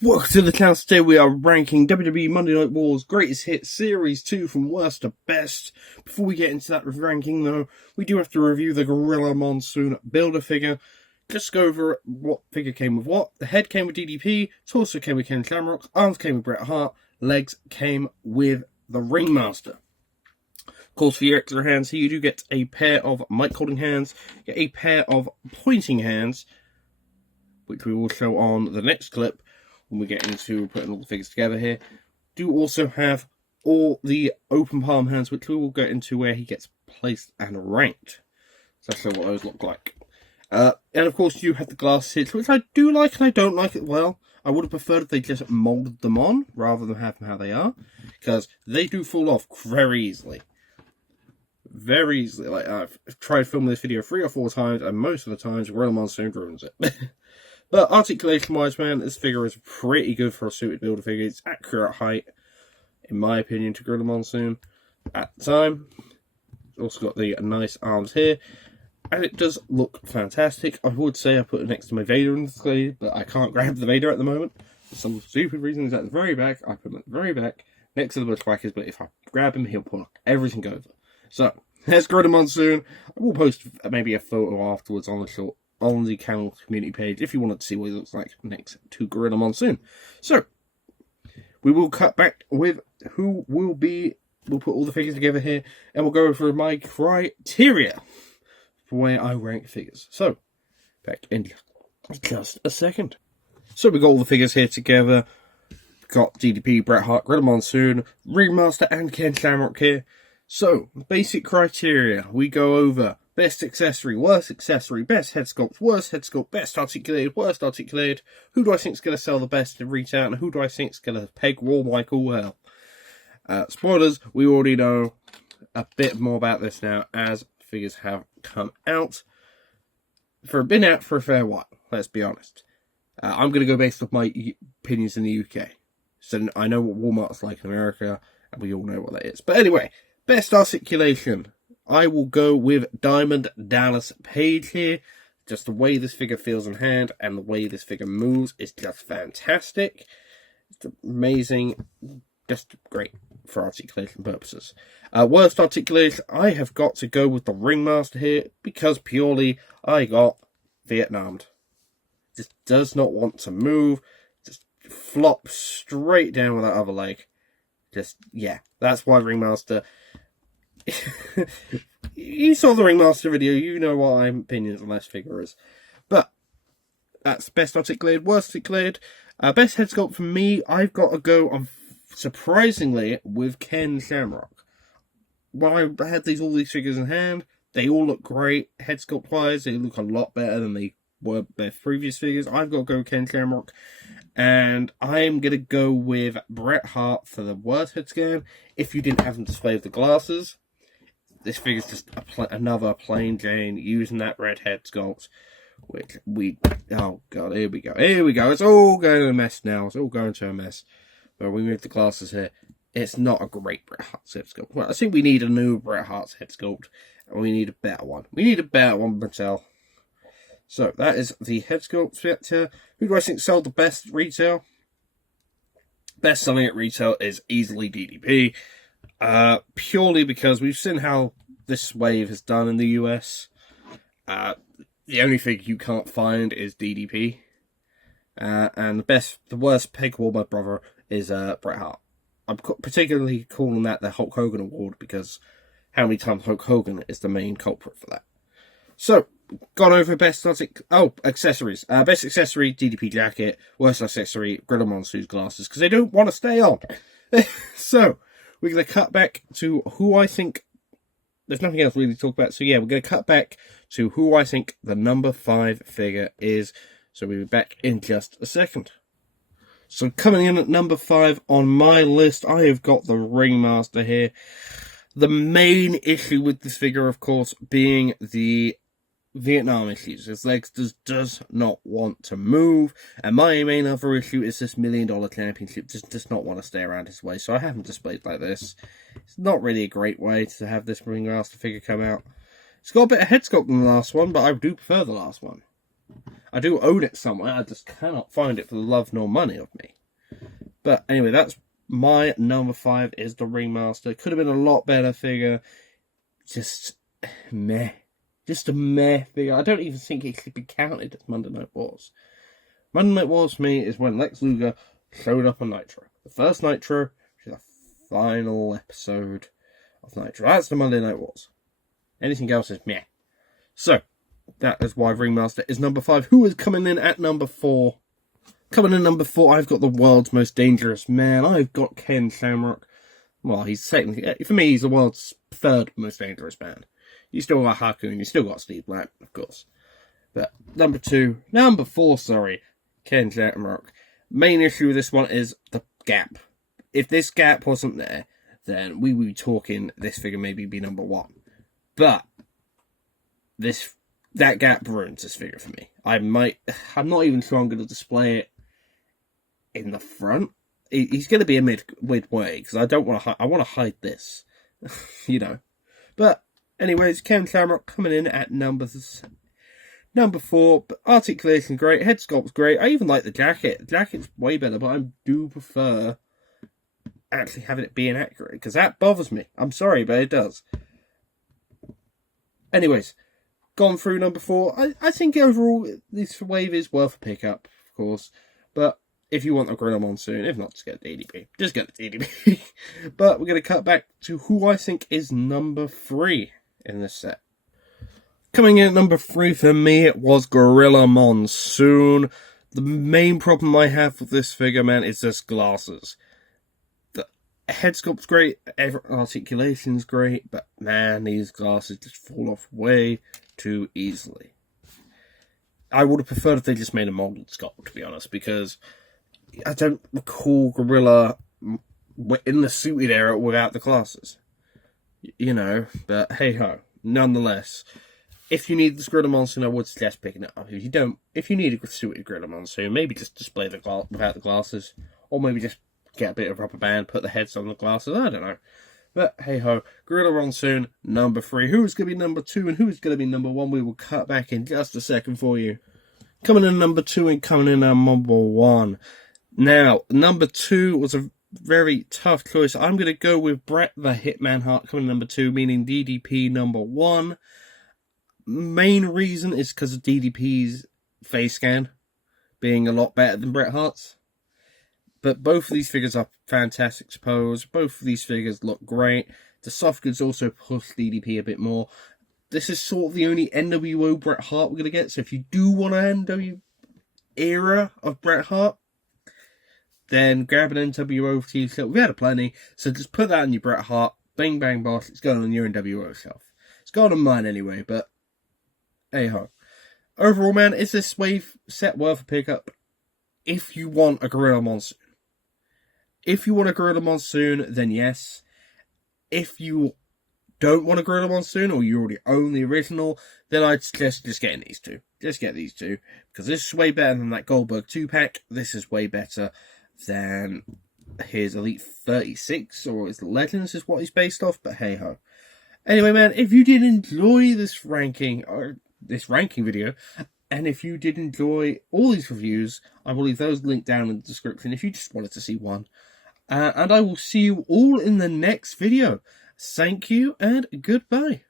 Welcome to the channel. Today we are ranking WWE Monday Night War's Greatest Hits Series 2 from worst to best. Before we get into that ranking though, we do have to review the Gorilla Monsoon Build-A-Figure. Just go over what figure came with what. The head came with DDP, torso came with Ken Shamrock, arms came with Bret Hart, legs came with the Ringmaster. Of course, for your extra hands here, you do get a pair of mic holding hands, get a pair of pointing hands, which we will show on the next clip when we get into putting all the figures together here. Do also have all the open palm hands, which we will get into where he gets placed and ranked. So that's what those look like. And of course you have the glass hits, which I do like and I don't like it well. I would have preferred if they just molded them on rather than have them how they are, because they do fall off very easily. Very easily. Like, I've tried filming this video 3 or 4 times, and most of the times Gorilla Monsoon ruins it. But articulation-wise, man, this figure is pretty good for a suited Build-A-Figure. It's accurate height, in my opinion, to Gorilla Monsoon at the time. It's also got the nice arms here, and it does look fantastic. I would say I put it next to my Vader in the sleeve, but I can't grab the Vader at the moment. For some stupid reason, he's at the very back. I put him at the very back, next to the Bushwhackers, but if I grab him, he'll pull everything over. So, there's Gorilla Monsoon. I will post maybe a photo afterwards on the channel community page if you wanted to see what he looks like next to Gorilla Monsoon. So, we will cut back with who will be, we'll put all the figures together here, and we'll go over my criteria for where I rank figures. So, back in just a second. So, we got all the figures here together. Got DDP, Bret Hart, Gorilla Monsoon, Ringmaster, and Ken Shamrock here. So, basic criteria, we go over best accessory, worst accessory, best head sculpt, worst head sculpt, best articulated, worst articulated, who do I think is going to sell the best in retail, and who do I think is going to peg raw like all hell. Spoilers, we already know a bit more about this now, as figures have come out. Been out for a fair while, let's be honest. I'm going to go based off my opinions in the UK. So I know what Walmart's like in America, and we all know what that is. But anyway, best articulation. I will go with Diamond Dallas Page here. Just the way this figure feels in hand and the way this figure moves is just fantastic. It's amazing. Just great for articulation purposes. Worst articulation, I have got to go with the Ringmaster here because purely I got Vietnamed. Just does not want to move. Just flops straight down with that other leg. Just, yeah, that's why Ringmaster. You saw the Ringmaster video, you know what my opinions on this figure is. But that's best articulated, worst articulated. Best head sculpt for me, I've got to go on, surprisingly, with Ken Shamrock. When I had all these figures in hand, they all look great. Head sculpt wise, they look a lot better than they were their previous figures. I've got to go with Ken Shamrock. And I'm going to go with Bret Hart for the worst head scan. If you didn't have him display with the glasses, this figure's just another plain Jane using that red head sculpt, which oh god, here we go, it's all going to a mess now, it's all going to a mess. But we move the glasses here, it's not a great Bret Hart head sculpt. Well, I think we need a new Bret Hart's head sculpt, and we need a better one, Mattel. So, that is the head sculpt vector. Who do I think sold the best retail? Best selling at retail is easily DDP. Purely because we've seen how this wave has done in the US. The only thing you can't find is DDP. And the worst peg war, my brother, is Bret Hart. I'm particularly calling that the Hulk Hogan award because how many times Hulk Hogan is the main culprit for that. So, gone over best accessories. Best accessory, DDP jacket. Worst accessory, Gorilla Monsoon's glasses, because they don't want to stay on. So, we're going to cut back to who I think... There's nothing else really to talk about. So, yeah, we're going to cut back to who I think the number 5 figure is. So, we'll be back in just a second. So, coming in at number 5 on my list, I have got the Ringmaster here. The main issue with this figure, of course, being the Vietnam issues. His legs does not want to move, and my main other issue is this $1 million championship does not want to stay around his way, so I have him displayed like this. It's not really a great way to have this Ringmaster figure come out. It's got a bit of head sculpt than the last one, but I do prefer the last one. I do own it somewhere, I just cannot find it for the love nor money of me. But anyway, that's my number 5 is the Ringmaster. Could have been a lot better figure. Just meh. Just a meh figure. I don't even think it could be counted as Monday Night Wars. Monday Night Wars for me is when Lex Luger showed up on Nitro. The first Nitro, which is the final episode of Nitro. That's the Monday Night Wars. Anything else is meh. So, that is why Ringmaster is number 5. Who is coming in at number 4? Coming in number 4, I've got the world's most dangerous man. I've got Ken Shamrock. Well, he's technically, for me, he's the world's 3rd most dangerous man. You still got Haku and you still got Steve Black, of course. But number 4, Ken Shamrock. Main issue with this one is the gap. If this gap wasn't there, then we would be talking this figure maybe be number 1. But that gap ruins this figure for me. I'm not even sure I'm going to display it in the front. He's going to be a midway because I don't want to. I want to hide this, you know. But anyways, Ken Shamrock coming in at number 4. But articulation great, head sculpt's great. I even like the jacket. The jacket's way better, but I do prefer actually having it be inaccurate because that bothers me. I'm sorry, but it does. Anyways, gone through number 4. I think overall this wave is worth a pickup, of course, but. If you want a Gorilla Monsoon, if not, just get the DDP. Just get the DDP. But we're going to cut back to who I think is number 3 in this set. Coming in at number 3 for me, it was Gorilla Monsoon. The main problem I have with this figure, man, is just glasses. The head sculpt's great, articulation's great, but man, these glasses just fall off way too easily. I would have preferred if they just made a molded sculpt, to be honest, because I don't recall Gorilla in the suited era without the glasses. You know, but hey-ho. Nonetheless, if you need this Gorilla Monsoon, I would suggest picking it up. If you need a suited Gorilla Monsoon, maybe just display the without the glasses. Or maybe just get a bit of rubber band, put the heads on the glasses, I don't know. But hey-ho, Gorilla Monsoon, number 3. Who's going to be number 2 and who's going to be number 1? We will cut back in just a second for you. Coming in number 2 and coming in at number 1. Now, number 2 was a very tough choice. I'm going to go with Bret the Hitman Hart coming in number 2, meaning DDP number 1. Main reason is because of DDP's face scan being a lot better than Bret Hart's. But both of these figures are fantastic pose. Both of these figures look great. The soft goods also push DDP a bit more. This is sort of the only NWO Bret Hart we're going to get. So if you do want an NWO era of Bret Hart, then grab an NWO t-shirt. We had a plenty, so just put that on your Bret Hart. Bang, bang, boss. It's going on your NWO shelf. It's going on mine anyway, but hey-ho. Overall, man, is this wave set worth a pickup? If you want a Gorilla Monsoon. If you want a Gorilla Monsoon, then yes. If you don't want a Gorilla Monsoon, or you already own the original, then I'd suggest just getting these two. Just get these two. Because this is way better than that Goldberg 2-pack. This is way better than his Elite 36, or his Legends is what he's based off, but hey-ho. Anyway, man, if you did enjoy this ranking video, and if you did enjoy all these reviews, I will leave those linked down in the description if you just wanted to see one. And I will see you all in the next video. Thank you, and goodbye.